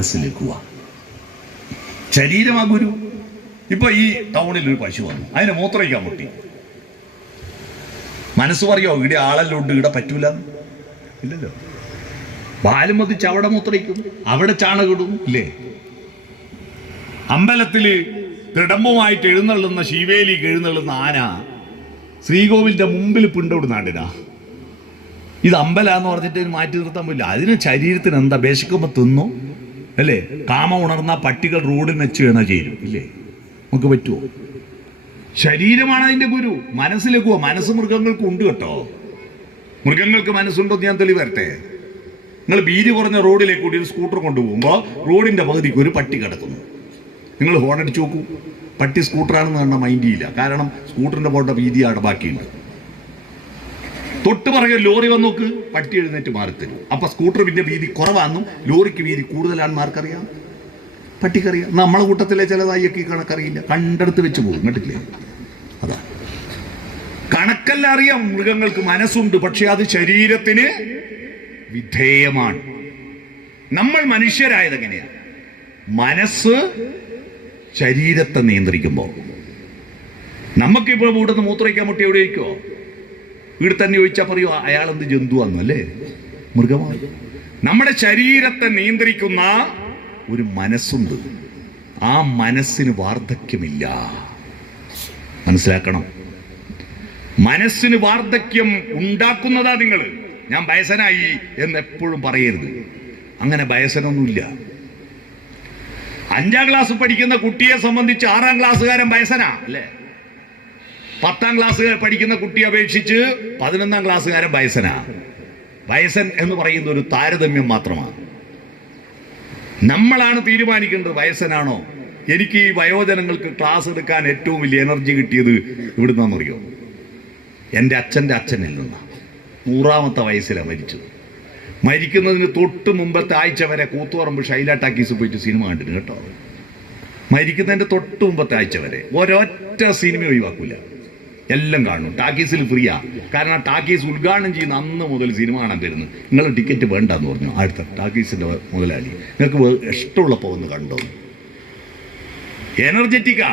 മനസ്സിലേക്ക് പോവാ. ശരീരമാ ഗുരു. ഇപ്പൊ ഈ ടൗണിൽ ഒരു പശു വന്നു, അതിനെ മൂത്രയ്ക്കാൻ മുട്ടി. മനസ്സ് പറയോ ഇവിടെ ആളെല്ലാം ഉണ്ട്, ഇവിടെ പറ്റൂല? ഇല്ലല്ലോ. പാലും മതിച്ച് അവിടെ മൂത്രയ്ക്കും, അവിടെ ചാണകിടും, ഇല്ലേ? അമ്പലത്തില് തിടമ്പുമായിട്ട് എഴുന്നള്ളുന്ന ശിവേലിക്ക് എഴുന്നള്ളുന്ന ആന ശ്രീകോവിലിന്റെ മുമ്പിൽ പിണ്ടവിടുന്നാണ്ടിനാ. ഇത് അമ്പലാന്ന് പറഞ്ഞിട്ട് മാറ്റി നിർത്താൻ പറ്റില്ല. അതിന് ശരീരത്തിന് എന്താ, വിശക്കുമ്പോൾ തിന്നു, അല്ലേ? കാമം ഉണർന്ന പട്ടികൾ റോഡിന് വെച്ച് വേണ ചേരും, ഇല്ലേ? നമുക്ക് പറ്റുമോ? ശരീരമാണ് അതിന്റെ ഗുരു. മനസ്സിലേക്ക് പോവാ. മനസ്സ് മൃഗങ്ങൾക്ക് ഉണ്ട് കേട്ടോ. മൃഗങ്ങൾക്ക് മനസ്സുണ്ടോ ഞാൻ തെളിവ് വരട്ടെ. നിങ്ങൾ വീതി കുറഞ്ഞ റോഡിലേക്ക് കൂടി ഒരു സ്കൂട്ടർ കൊണ്ടുപോകുമ്പോൾ റോഡിന്റെ പകുതിക്ക് ഒരു പട്ടി കിടക്കുന്നു. നിങ്ങൾ ഹോൺ അടിച്ചു നോക്കൂ, പട്ടി സ്കൂട്ടറാണെന്ന് കണ്ട മൈൻഡ് ചെയ്യില്ല. കാരണം സ്കൂട്ടറിന്റെ പോട്ട വീതി അവിടെ ബാക്കിയുണ്ട്. തൊട്ട് പറയുക ലോറി വന്ന് നോക്ക്, പട്ടി എഴുന്നേറ്റ് മാറിത്തരും. അപ്പൊ സ്കൂട്ടർ പിന്നെ വീതി കുറവാണെന്നും ലോറിക്ക് വീതി കൂടുതലാണെന്ന് ആർക്കറിയാം? പട്ടിക്കറിയാം. നമ്മളെ കൂട്ടത്തിലെ ചിലതായി കണക്കറിയില്ല, കണ്ടെടുത്ത് വെച്ച് പോകും. കണ്ടില്ലേ? അതാ കണക്കെല്ലാം അറിയാം. മൃഗങ്ങൾക്ക് മനസ്സുണ്ട്, പക്ഷെ അത് ശരീരത്തിന് വിധേയമാണ്. നമ്മൾ മനുഷ്യരായത് എങ്ങനെയാണ്? മനസ്സ് ശരീരത്തെ നിയന്ത്രിക്കുമ്പോൾ. നമുക്കിപ്പോൾ ഇവിടുന്ന് മൂത്രയ്ക്കാൻ മുട്ടി എവിടെ ഇരിക്കോ? ഇവിടെ തന്നെ ചോദിച്ചാൽ പറയൂ അയാളെന്ത് ജന്തുവാന്നു, അല്ലേ? മൃഗമാണ്. നമ്മുടെ ശരീരത്തെ നിയന്ത്രിക്കുന്ന ഒരു മനസ്സുണ്ട്. ആ മനസ്സിന് വാർദ്ധക്യമില്ല. മനസ്സിലാക്കണം. മനസ്സിന് വാർദ്ധക്യം ഉണ്ടാക്കുന്നതാ നിങ്ങൾ. ഞാൻ വയസ്സനായി എന്ന് എപ്പോഴും പറയരുത്. അങ്ങനെ വയസ്സനൊന്നുമില്ല. 5ാം ക്ലാസ് പഠിക്കുന്ന കുട്ടിയെ സംബന്ധിച്ച് 6ാം ക്ലാസ്സുകാരൻ വയസ്സനാ, അല്ലേ? 10ാം ക്ലാസ് പഠിക്കുന്ന കുട്ടിയെ അപേക്ഷിച്ച് 11ാം ക്ലാസ്സുകാരൻ വയസ്സനാ. വയസ്സൻ എന്ന് പറയുന്ന ഒരു താരതമ്യം മാത്രമാണ്. നമ്മളാണ് തീരുമാനിക്കേണ്ടത് വയസ്സനാണോ. എനിക്ക് ഈ വയോജനങ്ങൾക്ക് ക്ലാസ് എടുക്കാൻ ഏറ്റവും വലിയ എനർജി കിട്ടിയത് ഇവിടുന്നറിയോ? എൻ്റെ അച്ഛൻ്റെ അച്ഛനിൽ നിന്നാണ്. 100ാമത്തെ വയസ്സിലാണ് മരിച്ചത്. മരിക്കുന്നതിന് തൊട്ട് മുമ്പത്തെ ആഴ്ച വരെ കൂത്തുപറമ്പ് ഷൈല ടാക്കീസ് പോയിട്ട് സിനിമ കണ്ടിന് കേട്ടോ. മരിക്കുന്നതിൻ്റെ തൊട്ട് മുമ്പത്തെ ആഴ്ച വരെ ഒരൊറ്റ സിനിമ ഒഴിവാക്കില്ല, എല്ലാം കാണും. ടാക്കീസിൽ ഫ്രീയാ. കാരണം ടാക്കീസ് ഉദ്ഘാടനം ചെയ്യുന്ന അന്ന് മുതൽ സിനിമ കാണാൻ വരുന്നത്. നിങ്ങൾ ടിക്കറ്റ് വേണ്ടെന്ന് പറഞ്ഞു അടുത്ത ടാക്കീസിന്റെ മുതലാളി. നിങ്ങൾക്ക് ഇഷ്ടമുള്ളപ്പോൾ ഒന്ന് കണ്ടോ. എനർജറ്റിക്കാ.